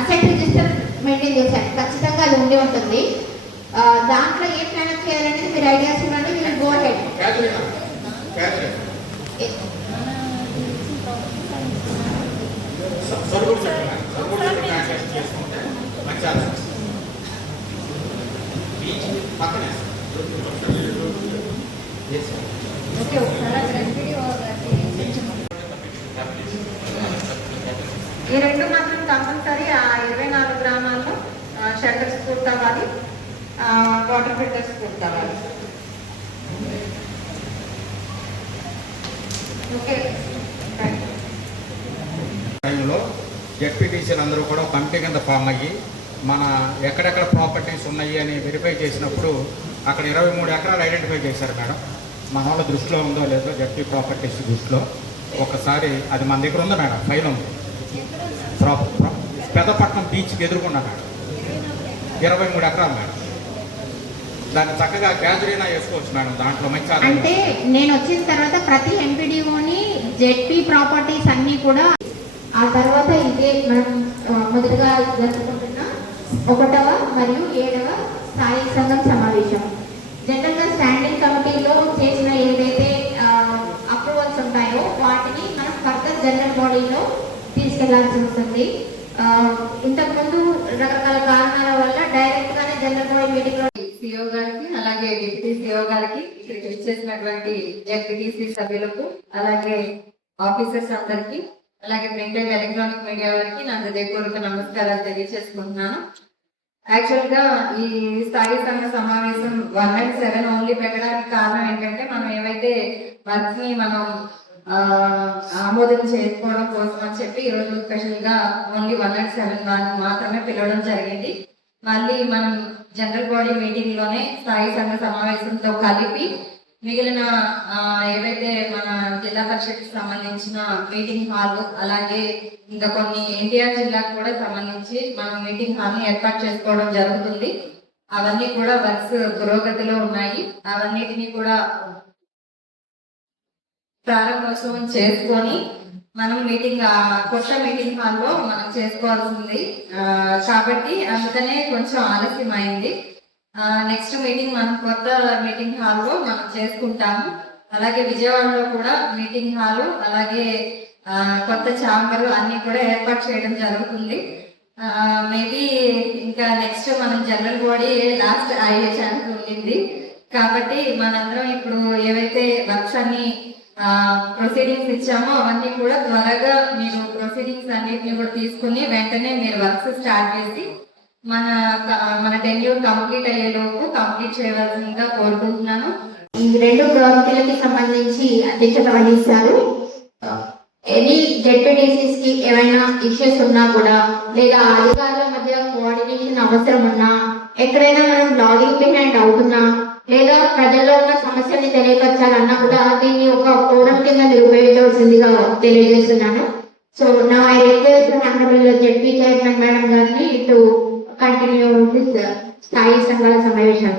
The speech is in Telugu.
అసెట్ రిజిస్టర్ మెయింటైన్ చేశారు, ఖచ్చితంగా అది ఉండి ఉంటుంది. దాంట్లో ఏ ప్లాన్ చేయాలనేది మీరు ఐడియాస్ ఇవ్వండి. మీరు గో హెడ్. ఈ రెండు మాత్రం కంపల్సరీ ఆ 24 గ్రామాల్లో షెల్టర్స్ పూర్తవ్వాలి, వాటర్ ఫిల్టర్స్ పూర్తవ్వాలి. ఓకే, టైంలో జెడ్పీటీసీలు అందరూ కూడా కమిటీ కింద ఫామ్ అయ్యి మన ఎక్కడెక్కడ ప్రాపర్టీస్ ఉన్నాయి అని వెరిఫై చేసినప్పుడు అక్కడ 23 ఎకరాలు ఐడెంటిఫై చేశారు మేడం. మన వాళ్ళ దృష్టిలో ఉందో లేదో జెడ్పీ ప్రాపర్టీస్ దృష్టిలో ఒకసారి అది మన దగ్గర ఉందా మేడం, ఫైల్ ఉంది. పెద్దపట్నం బీచ్కి ఎదుర్కొన్నా మేడం, 23 ఎకరాలు మేడం. దాన్ని చక్కగా క్యాజురీనా వేసుకోవచ్చు మేడం. దాంట్లో మంచి అంటే నేను వచ్చిన తర్వాత ప్రతి ఎంపీడీఓని జెడ్పీ ప్రాపర్టీస్ అన్ని కూడా ఆ తర్వాత ఇదే మనం మొదటగా జరుపుకుంటున్న 1వ మరియు 7వ స్థాయి సంఘం సమావేశం. జనరల్ గా స్టాండింగ్ కమిటీలో చేసిన ఏదైతే అప్రూవల్స్ ఉంటాయో వాటిని మనం ఫర్దర్ జనరల్ బాడీలో తీసుకెళ్లాల్సి ఉంటుంది. ఇంతకుముందు రకరకాల కారణాల వల్ల డైరెక్ట్ గానే జనరల్ బాడీ మీటింగ్ లో సిఓ గారికి అలాగే డిప్యూటీ సిఓ గారికి ఇక్కడికి వచ్చేసినటువంటి జెడ్పీటీసీ సభ్యులకు అలాగే ఆఫీసర్స్ అందరికి అలాగే ప్రింట్ అండ్ ఎలక్ట్రానిక్ మీడియా వారికి నా హృదయపూర్వక నమస్కారాలు తెలియజేసుకుంటున్నాను. యాక్చువల్ గా ఈ స్థాయి సంఘ సమావేశం 197 ఓన్లీ పెట్టడానికి కారణం ఏంటంటే మనం ఏవైతే వర్క్ ని మనం ఆమోదం చేసుకోవడం కోసం అని చెప్పి ఈరోజు స్పెషల్ గా ఓన్లీ 197 మాత్రమే పిలవడం జరిగింది. మళ్ళీ మనం జనరల్ బాడీ మీటింగ్ లోనే స్థాయి సంఘ సమావేశంతో కలిపి మిగిలిన ఏవైతే మన జిల్లా పరిషత్ సంబంధించిన మీటింగ్ హాల్ అలాగే ఇంకా కొన్ని ఎన్టీఆర్ జిల్లాకు కూడా సంబంధించి మనం మీటింగ్ హాల్ ని ఏర్పాటు చేసుకోవడం జరుగుతుంది. అవన్నీ కూడా వర్క్స్ పురోగతిలో ఉన్నాయి. అవన్నిటినీ కూడా ప్రారంభోత్సవం చేసుకొని మనం మీటింగ్ కొత్త మీటింగ్ హాల్లో మనం చేసుకోవాల్సింది కాబట్టి అందుకనే కొంచెం ఆలస్యం అయింది. నెక్స్ట్ మీటింగ్ మనం కొత్త మీటింగ్ హాల్లో మనం చేసుకుంటాము. అలాగే విజయవాడలో కూడా మీటింగ్ హాల్ అలాగే కొత్త ఛాంబర్ అన్ని కూడా ఏర్పాటు చేయడం జరుగుతుంది. మేబీ ఇంకా నెక్స్ట్ మనం జనరల్ బాడీ లాస్ట్ అయ్యే ఛాన్స్ ఉంటుంది కాబట్టి మనందరం ఇప్పుడు ఏవైతే వర్క్స్ అన్ని ప్రొసీడింగ్స్ ఇచ్చామో అవన్నీ కూడా త్వరగా మీరు ప్రొసీడింగ్స్ అన్నిటిని కూడా తీసుకుని వెంటనే మీరు వర్క్స్ స్టార్ట్ చేసి మన టెన్యూర్ కంప్లీట్ అయ్యేలోపు కంప్లీట్ చేయవలసిందిగా కోరుకుంటున్నాను. ఈ 2 కమిటీలకి సంబంధించి అధ్యక్షత వహిస్తారు. ఎనీ జెడ్పీటీసీస్ కి ఏమైనా ఇష్యూస్ ఉన్నా కూడా లేదా అధికారుల మధ్య కోఆర్డినేషన్ అవసరం ఉన్నా ఎక్కడైనా మనం లాగింగ్ బిహైండ్ అవుతున్నా లేదా ప్రజల్లో ఉన్న సమస్యని తెలియపరచాలన్నా కూడా దీన్ని ఒక ఫోరం కింద మీరు ఉపయోగించవలసిందిగా తెలియజేస్తున్నాను. సో నా I request honourable ZP chairman madam గారిని టు కంటిన్యూ దిస్ స్థాయి సంఘాల సమావేశం.